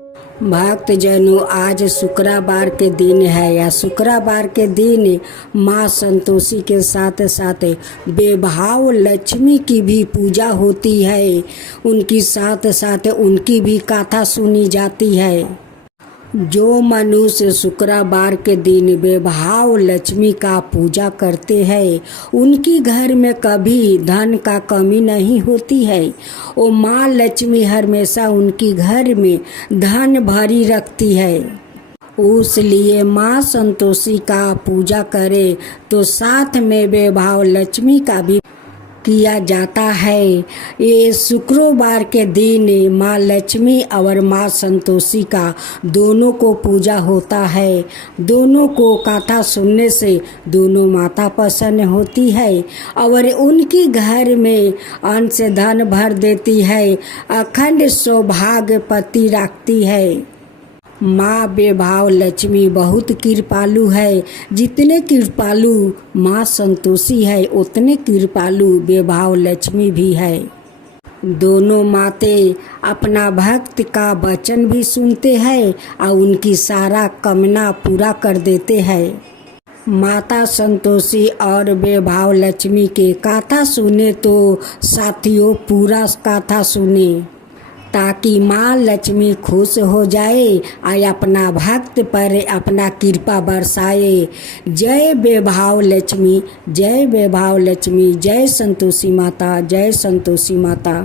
भक्तजनों, आज शुक्रवार के दिन है। या शुक्रवार के दिन माँ संतोषी के साथ साथ बेभाव लक्ष्मी की भी पूजा होती है। उनकी साथ साथ उनकी भी कथा सुनी जाती है। जो मनुष्य शुक्रवार के दिन बेभाव लक्ष्मी का पूजा करते हैं, उनकी घर में कभी धन का कमी नहीं होती है। वो माँ लक्ष्मी हमेशा उनकी घर में धन भरी रखती है। उसलिए माँ संतोषी का पूजा करे तो साथ में बेभाव लक्ष्मी का भी किया जाता है। ये शुक्रवार के दिन माँ लक्ष्मी और माँ संतोषी का दोनों को पूजा होता है। दोनों को कथा सुनने से दोनों माता प्रसन्न होती है और उनकी घर में अन्न से धन भर देती है, अखंड सौभाग्य पति रखती है। माँ बेभाव लक्ष्मी बहुत कृपालु है। जितने कृपालु माँ संतोषी है, उतने कृपालु बेभाव लक्ष्मी भी है। दोनों माते अपना भक्त का वचन भी सुनते हैं और उनकी सारा कामना पूरा कर देते हैं। माता संतोषी और बेभाव लक्ष्मी के कथा सुने तो साथियों पूरा कथा सुने, ताकि माँ लक्ष्मी खुश हो जाए और अपना भक्त पर अपना कृपा बरसाए। जय बेभाव लक्ष्मी, जय बेभाव लक्ष्मी, जय संतोषी माता, जय संतोषी माता।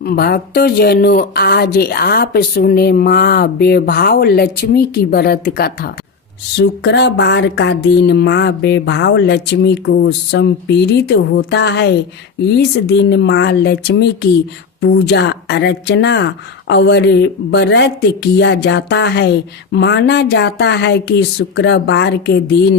भक्तजनों, आज आप सुने माँ बेभाव लक्ष्मी की व्रत कथा। शुक्रवार का दिन माँ बेभाव लक्ष्मी को समर्पित होता है। इस दिन माँ लक्ष्मी की पूजा अर्चना और व्रत किया जाता है। माना जाता है कि शुक्रवार के दिन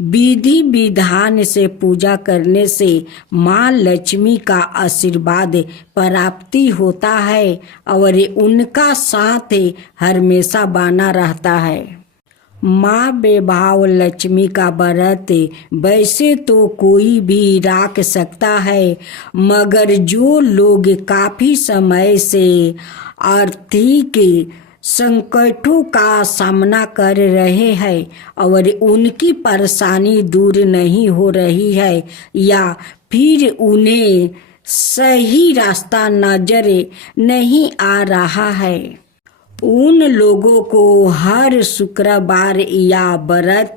विधि विधान से पूजा करने से माँ लक्ष्मी का आशीर्वाद प्राप्ति होता है और उनका साथ हमेशा बना रहता है। माँ बेभाव लक्ष्मी का व्रत वैसे तो कोई भी रख सकता है, मगर जो लोग काफी समय से आर्थिक संकटों का सामना कर रहे हैं और उनकी परेशानी दूर नहीं हो रही है, या फिर उन्हें सही रास्ता नजर नहीं आ रहा है, उन लोगों को हर शुक्रवार या व्रत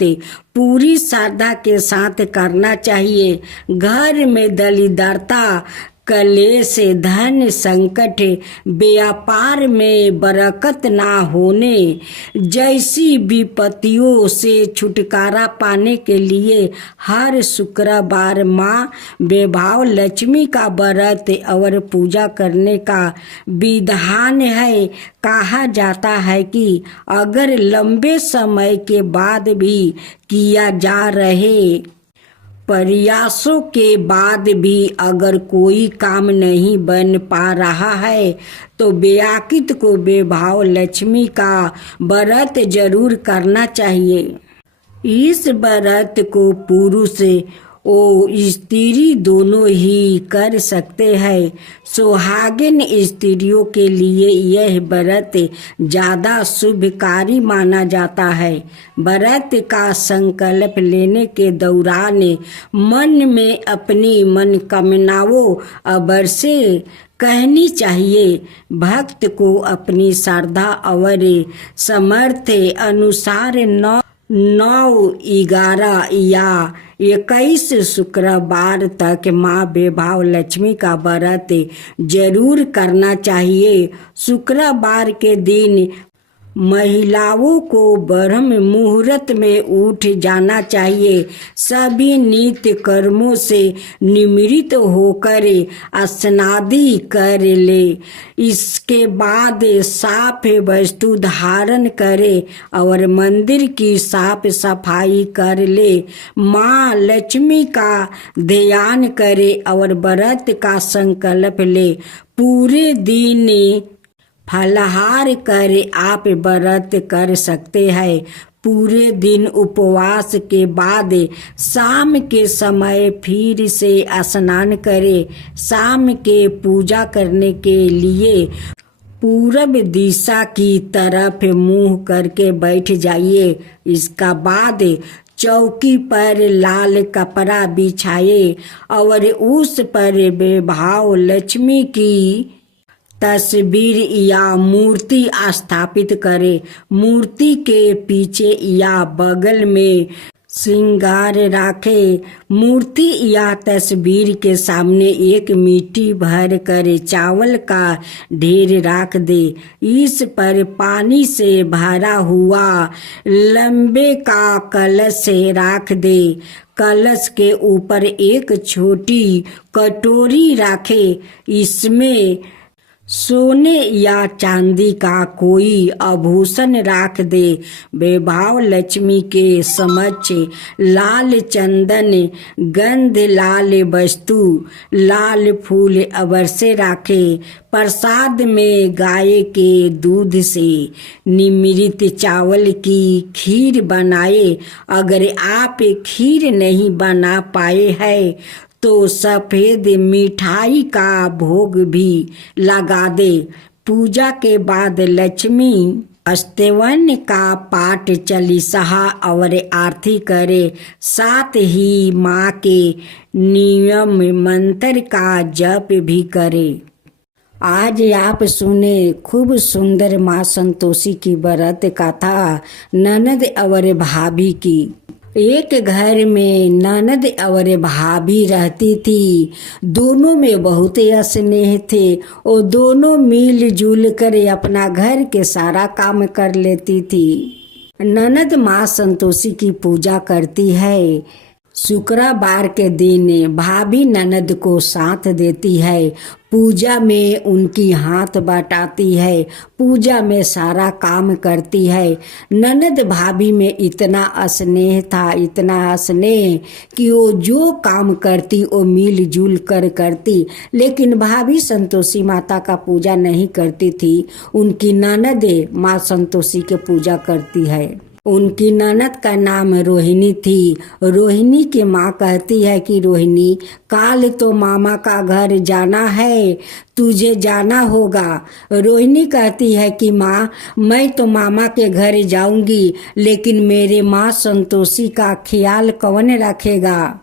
पूरी श्रद्धा के साथ करना चाहिए। घर में दरिद्रता, कलेश, धन संकट, व्यापार में बरकत ना होने जैसी विपत्तियों से छुटकारा पाने के लिए हर शुक्रवार माँ बेभाव लक्ष्मी का व्रत और पूजा करने का विधान है। कहा जाता है कि अगर लंबे समय के बाद भी किया जा रहे प्रयासों के बाद भी अगर कोई काम नहीं बन पा रहा है तो व्याकित को बेभाव लक्ष्मी का व्रत जरूर करना चाहिए। इस व्रत को पुरुष और स्त्री दोनों ही कर सकते हैं। सुहागिन स्त्रियों के लिए यह व्रत ज्यादा शुभकारी माना जाता है। व्रत का संकल्प लेने के दौरान मन में अपनी मनोकामनाओं अवश्य कहनी चाहिए। भक्त को अपनी श्रद्धा और सामर्थ्य अनुसार 9, 11 या 21 शुक्रवार तक माँ बेभाव लक्ष्मी का व्रत जरूर करना चाहिए। शुक्रवार के दिन महिलाओं को ब्रह्म मुहूर्त में उठ जाना चाहिए। सभी नित्य कर्मों से निवृत्त होकर स्नादि कर ले। इसके बाद साफ वस्तु धारण करे और मंदिर की साफ सफाई कर ले। माँ लक्ष्मी का ध्यान करे और व्रत का संकल्प ले। पूरे दिन फलाहार कर आप व्रत कर सकते हैं। पूरे दिन उपवास के बाद शाम के समय फिर से स्नान करें। शाम के पूजा करने के लिए पूरब दिशा की तरफ मुंह करके बैठ जाइए। इसका बाद चौकी पर लाल कपड़ा बिछाए और उस पर वैभव लक्ष्मी की तस्वीर या मूर्ति स्थापित करें। मूर्ति के पीछे या बगल में श्रृंगार रखे। मूर्ति या तस्वीर के सामने एक मिट्टी भर कर चावल का ढेर रख दे। इस पर पानी से भरा हुआ लंबे का कलश रख दे। कलश के ऊपर एक छोटी कटोरी रखे। इसमें सोने या चांदी का कोई आभूषण रख दे। वैभव लक्ष्मी के समक्ष लाल चंदन, गंध लाल वस्तु, लाल फूल अवश्य रखे। प्रसाद में गाय के दूध से निर्मित चावल की खीर बनाए। अगर आप खीर नहीं बना पाए हैं तो सफेद मिठाई का भोग भी लगा दे। पूजा के बाद लक्ष्मी स्तवन का पाठ, चालीसा और आरती करे। साथ ही माँ के नियम मंत्र का जप भी करे। आज आप सुने खूब सुंदर माँ संतोषी की व्रत कथा ननद और भाभी की। एक घर में ननद और भाभी रहती थी। दोनों में बहुत स्नेह थे और दोनों मिलजुल कर अपना घर के सारा काम कर लेती थी। ननद माँ संतोषी की पूजा करती है। शुक्रवार के दिन भाभी ननद को साथ देती है। पूजा में उनकी हाथ बटाती है। पूजा में सारा काम करती है। ननद भाभी में इतना स्नेह था, इतना स्नेह कि वो जो काम करती वो मिलजुल कर करती। लेकिन भाभी संतोषी माता का पूजा नहीं करती थी। उनकी ननद माँ संतोषी के पूजा करती है। उनकी ननद का नाम रोहिणी थी। रोहिणी की माँ कहती है कि रोहिणी, काल तो मामा का घर जाना है, तुझे जाना होगा। रोहिणी कहती है कि माँ, मैं तो मामा के घर जाऊंगी, लेकिन मेरे माँ संतोषी का ख्याल कौन रखेगा।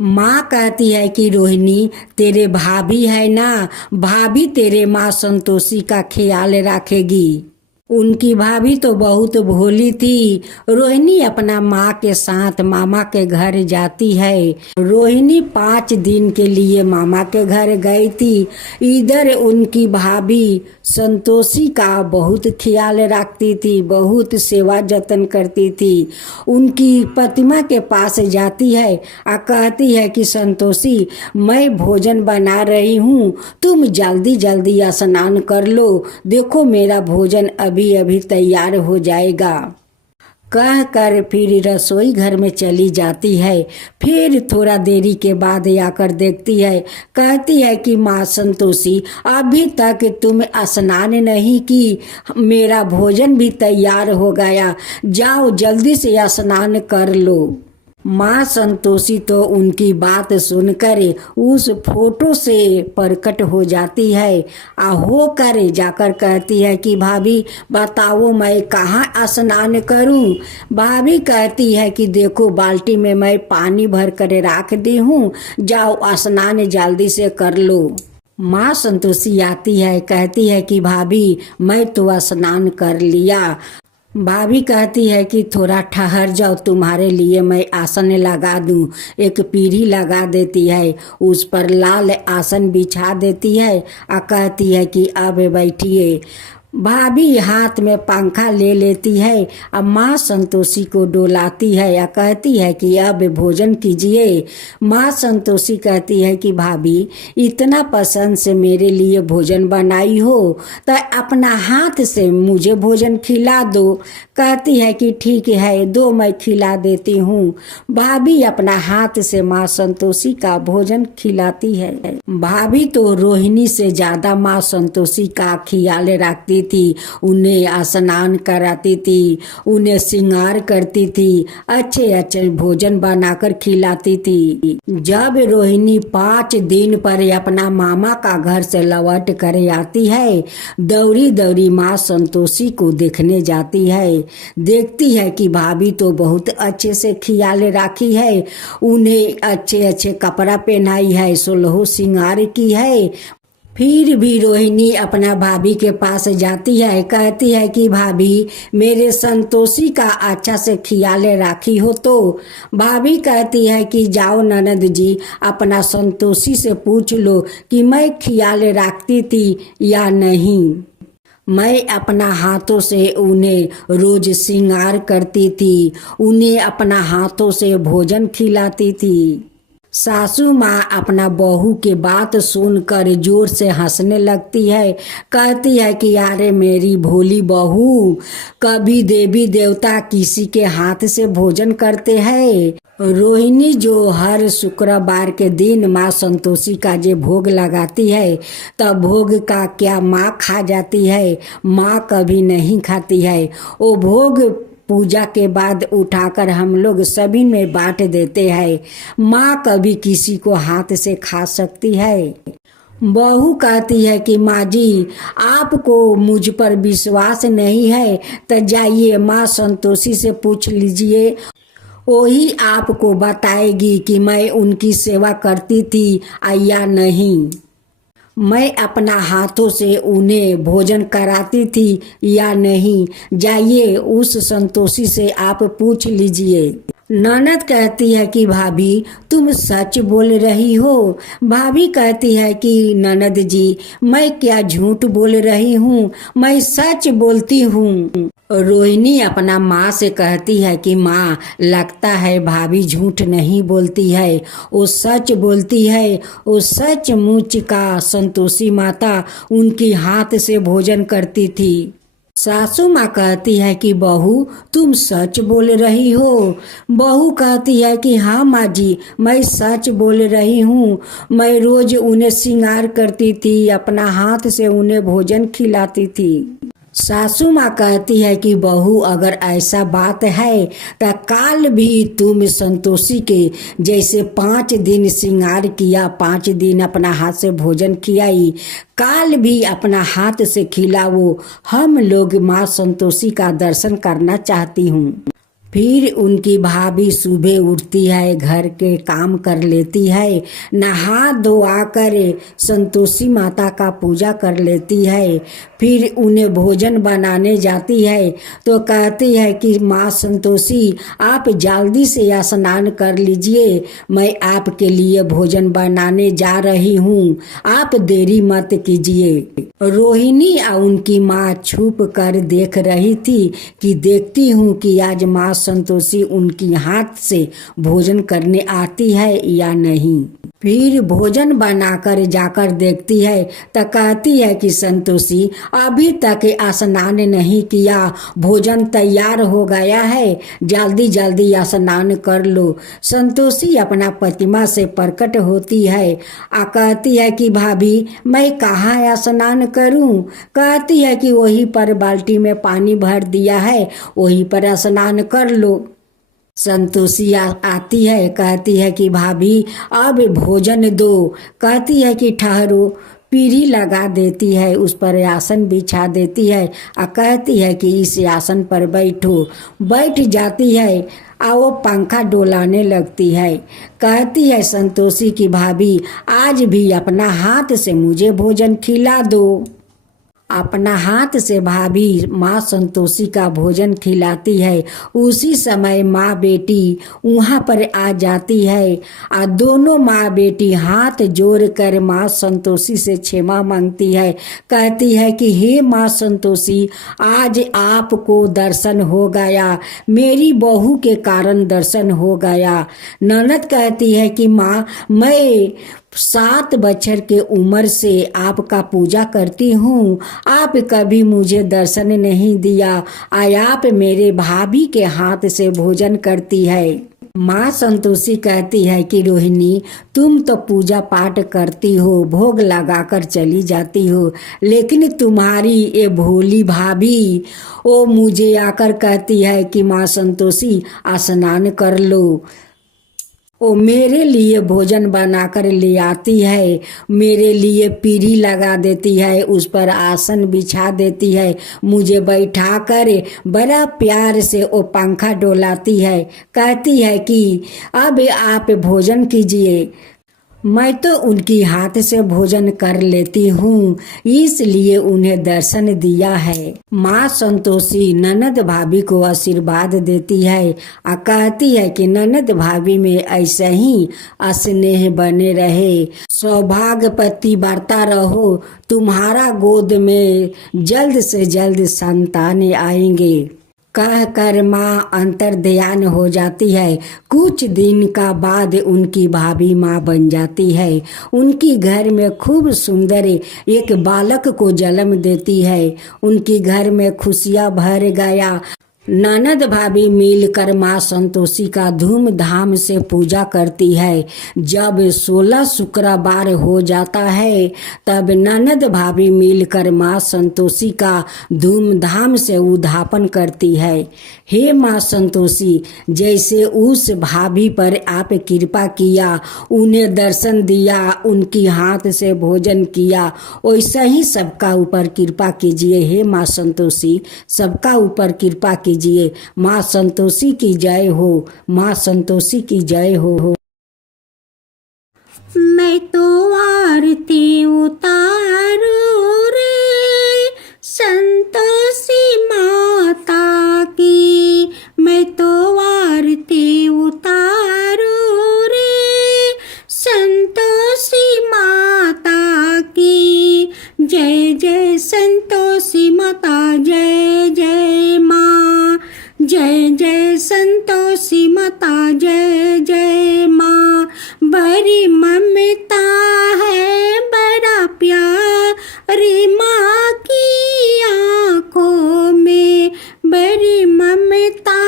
माँ कहती है कि रोहिणी, तेरे भाभी है ना, भाभी तेरे माँ संतोषी का ख्याल रखेगी। उनकी भाभी तो बहुत भोली थी। रोहिणी अपना माँ के साथ मामा के घर जाती है। रोहिणी 5 दिन के लिए मामा के घर गई थी। इधर उनकी भाभी संतोषी का बहुत ख्याल रखती थी, बहुत सेवा जतन करती थी। उनकी प्रतिमा के पास जाती है और कहती है कि संतोषी, मैं भोजन बना रही हूँ, तुम जल्दी जल्दी स्नान कर लो, देखो मेरा भोजन अभी अभी तैयार हो जाएगा। कह कर फिर रसोई घर में चली जाती है। फिर थोड़ा देरी के बाद आकर देखती है। कहती है कि माँ संतोषी, अभी तक तुम स्नान नहीं की, मेरा भोजन भी तैयार हो गया, जाओ जल्दी से स्नान कर लो। माँ संतोषी तो उनकी बात सुनकर उस फोटो से प्रकट हो जाती है। होकर जाकर कहती है कि भाभी बताओ मैं कहाँ स्नान करूँ। भाभी कहती है कि देखो बाल्टी में मैं पानी भर कर रख दी हूँ, जाओ स्नान जल्दी से कर लो। माँ संतोषी आती है, कहती है कि भाभी मैं तो स्नान कर लिया। भाभी कहती है कि थोड़ा ठहर जाओ, तुम्हारे लिए मैं आसन लगा दूं। एक पीढ़ी लगा देती है, उस पर लाल आसन बिछा देती है और कहती है कि अब बैठिए। भाभी हाथ में पंखा ले लेती है। अब माँ संतोषी को डोलाती है या कहती है कि अब भोजन कीजिए। माँ संतोषी कहती है कि भाभी इतना पसंद से मेरे लिए भोजन बनाई हो तो अपना हाथ से मुझे भोजन खिला दो। कहती है कि ठीक है, दो मैं खिला देती हूँ। भाभी अपना हाथ से माँ संतोषी का भोजन खिलाती है। भाभी तो रोहिणी से ज्यादा माँ संतोषी का ख्याल रखती थी। उन्हें स्नान कराती थी, उन्हें श्रृंगार करती थी, अच्छे अच्छे भोजन बनाकर खिलाती थी। जब रोहिणी 5 दिन पर अपना मामा का घर से लौट कर आती है, दौड़ी दौड़ी माँ संतोषी को देखने जाती है। देखती है कि भाभी तो बहुत अच्छे से ख्याल राखी है, उन्हें अच्छे अच्छे कपड़ा पहनाई है, 16 श्रृंगार की है। फिर भी रोहिणी अपना भाभी के पास जाती है, कहती है कि भाभी मेरे संतोषी का अच्छा से ख्याल राखी हो तो। भाभी कहती है कि जाओ ननद जी, अपना संतोषी से पूछ लो कि मैं ख्याल रखती थी या नहीं। मैं अपना हाथों से उन्हें रोज श्रृंगार करती थी, उन्हें अपना हाथों से भोजन खिलाती थी। सासू माँ अपना बहू के बात सुनकर जोर से हंसने लगती है। कहती है कि अरे मेरी भोली बहू, कभी देवी देवता किसी के हाथ से भोजन करते हैं। रोहिणी जो हर शुक्रवार के दिन माँ संतोषी का जो भोग लगाती है, तब भोग का क्या माँ खा जाती है? माँ कभी नहीं खाती है। वो भोग पूजा के बाद उठाकर हम लोग सभी में बांट देते हैं। माँ कभी किसी को हाथ से खा सकती है? बहू कहती है कि माँ जी, आपको मुझ पर विश्वास नहीं है तो जाइए माँ संतोषी से पूछ लीजिए, वही आपको बताएगी कि मैं उनकी सेवा करती थी या नहीं। मैं अपना हाथों से उन्हें भोजन कराती थी या नहीं, जाइए उस संतोषी से आप पूछ लीजिए। ननद कहती है कि भाभी तुम सच बोल रही हो। भाभी कहती है कि ननद जी, मैं क्या झूठ बोल रही हूँ, मैं सच बोलती हूँ। रोहिणी अपना माँ से कहती है कि माँ, लगता है भाभी झूठ नहीं बोलती है, वो सच बोलती है। वो सचमुच का संतोषी माता उनकी हाथ से भोजन करती थी। सासू माँ कहती है कि बहू तुम सच बोल रही हो। बहू कहती है कि हाँ माँ जी, मैं सच बोल रही हूँ। मैं रोज उन्हें श्रृंगार करती थी, अपना हाथ से उन्हें भोजन खिलाती थी। सासू माँ कहती है कि बहू अगर ऐसा बात है तो काल भी तुम संतोषी के जैसे 5 दिन श्रृंगार किया, 5 दिन अपना हाथ से भोजन खिलाई, काल भी अपना हाथ से खिलाओ। हम लोग माँ संतोषी का दर्शन करना चाहती हूँ। फिर उनकी भाभी सुबह उठती है, घर के काम कर लेती है, नहा धोआ कर संतोषी माता का पूजा कर लेती है। फिर उन्हें भोजन बनाने जाती है तो कहती है कि माँ संतोषी, आप जल्दी से स्नान कर लीजिए, मैं आपके लिए भोजन बनाने जा रही हूँ, आप देरी मत कीजिए। रोहिणी और उनकी माँ छुप कर देख रही थी कि देखती हूँ कि आज माँ संतोषी उनकी हाथ से भोजन करने आती है या नहीं। फिर भोजन बनाकर जाकर देखती है तो कहती है कि संतोषी अभी तक स्नान नहीं किया, भोजन तैयार हो गया है, जल्दी जल्दी स्नान कर लो। संतोषी अपना प्रतिमा से प्रकट होती है कहती है कि भाभी मैं कहाँ स्नान करूं? कहती है कि वही पर बाल्टी में पानी भर दिया है, वही पर स्नान कर लो। संतोषी आती है, कहती है कि भाभी अब भोजन दो। कहती है कि ठहरो, पीढ़ी लगा देती है, उस पर आसन बिछा देती है और कहती है कि इस आसन पर बैठो। बैठ जाती है और वो पंखा डोलाने लगती है। कहती है संतोषी की भाभी आज भी अपना हाथ से मुझे भोजन खिला दो। अपना हाथ से भाभी माँ संतोषी का भोजन खिलाती है। उसी समय माँ बेटी वहाँ पर आ जाती है और दोनों माँ बेटी हाथ जोड़कर माँ संतोषी से क्षमा मांगती है। कहती है कि हे माँ संतोषी, आज आपको दर्शन हो गया, मेरी बहू के कारण दर्शन हो गया। ननद कहती है कि माँ, मैं 7 बछर के उम्र से आपका पूजा करती हूँ, आप कभी मुझे दर्शन नहीं दिया, आप मेरे भाभी के हाथ से भोजन करती है। माँ संतोषी कहती है कि रोहिणी, तुम तो पूजा पाठ करती हो, भोग लगाकर चली जाती हो, लेकिन तुम्हारी ये भोली भाभी वो मुझे आकर कहती है कि माँ संतोषी स्नान कर लो। वो मेरे लिए भोजन बनाकर ले आती है, मेरे लिए पीढ़ी लगा देती है, उस पर आसन बिछा देती है, मुझे बैठा कर बड़ा प्यार से वो पंखा डोलाती है। कहती है कि अब आप भोजन कीजिए। मैं तो उनकी हाथ से भोजन कर लेती हूँ, इसलिए उन्हें दर्शन दिया है। माँ संतोषी ननद भाभी को आशीर्वाद देती है और कहती है कि ननद भाभी में ऐसे ही स्नेह बने रहे, सौभाग्यवती बढ़ता रहो, तुम्हारा गोद में जल्द से जल्द संतान आएंगे। कह कर माँ अंतर ध्यान हो जाती है। कुछ दिन का बाद उनकी भाभी माँ बन जाती है। उनकी घर में खूब सुंदर एक बालक को जन्म देती है। उनकी घर में खुशियाँ भर गया। ननद भाभी मिलकर माँ संतोषी का धूमधाम से पूजा करती है। जब 16 शुक्रवार हो जाता है तब ननद भाभी मिलकर माँ संतोषी का धूमधाम से उद्यापन करती है। हे माँ संतोषी, जैसे उस भाभी पर आप कृपा किया, उन्हें दर्शन दिया, उनकी हाथ से भोजन किया, वैसा ही सबका ऊपर कृपा कीजिए। हे माँ संतोषी, सबका ऊपर कृपा कीजिए। माँ संतोषी की जय हो, माँ संतोषी की जय हो। मैं तो आरती उतारू रे संतोषी माता की, मैं तो आरती उतारू रे संतोषी माता की। जय जय संतोषी माता, जय जय माँ, जय जय संतोषी माता, जय जय माँ। बड़ी ममता है, बड़ा प्यारी माँ की आँखों में, बड़ी ममता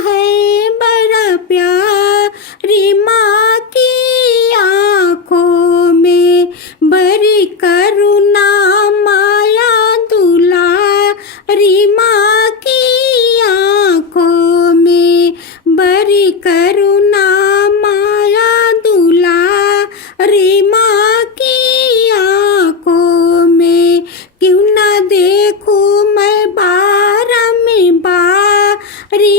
है, बड़ा प्यारी माँ की आँखों में, बड़ी करुणा माया दुलारी माँ की आँखों में, बड़ी करुणा माया दुलारी माँ की आँखों में। क्यों ना देखूं मैं बारंबारी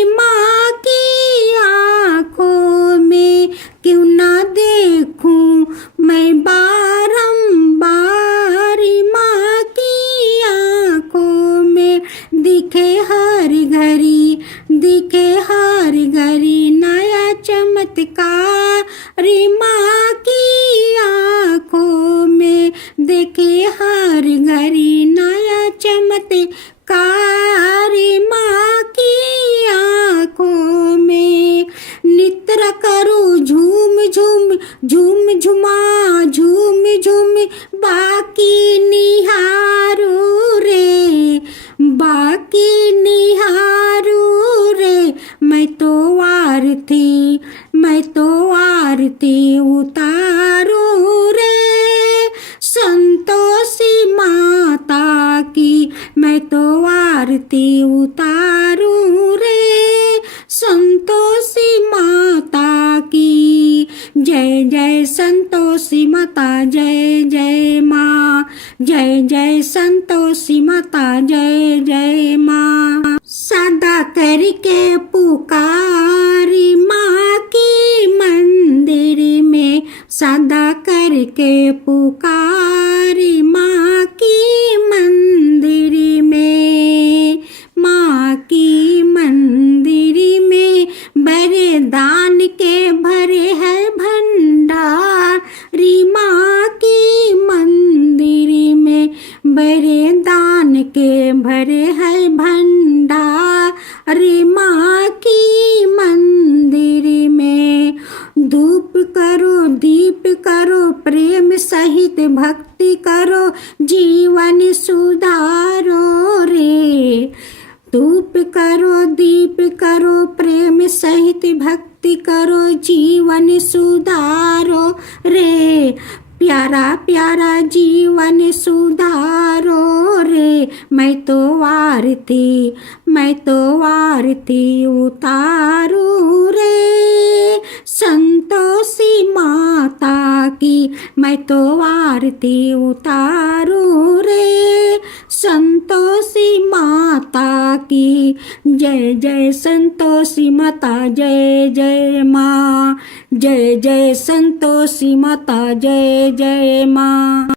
माँ की आँखों में, क्यों ना देखूं मैं बारंबारी माँ की आँखों में। दिखे हर घड़ी, दिखे हर घड़ी नया चमत्कार माँ की आँखों में, देखे हर घड़ी नया चमत्कार माँ की आँखों में। नित्र करूँ झूम झूम, झूम झुमा झूम झूम, बाकी निहारू रे, बाकी निहारू रे। मैं तो आरती, मैं तो आरती उतारू रे संतोषी माता की, मैं तो आरती उतारू रे संतोषी माता की। जय जय संतोषी माता, जय जय माँ, जय जय संतोषी माता, जय जय माँ। सदा करके पुकारी माँ की मंदिर में, सदा करके पुकारी माँ की मंदिर सहित भक्ति करो जीवन सुधारो रे। धूप करो दीप करो प्रेम सहित भक्ति करो जीवन सुधारो रे। प्यारा प्यारा जीवन सुधारो रे। मैं तो आरती उतारू रे। संतोषी माता की मैं तो आरती उतारू रे। संतोषी माता की जय जय संतोषी माता जय जय माँ। जय जय संतोषी माता जय जय माँ।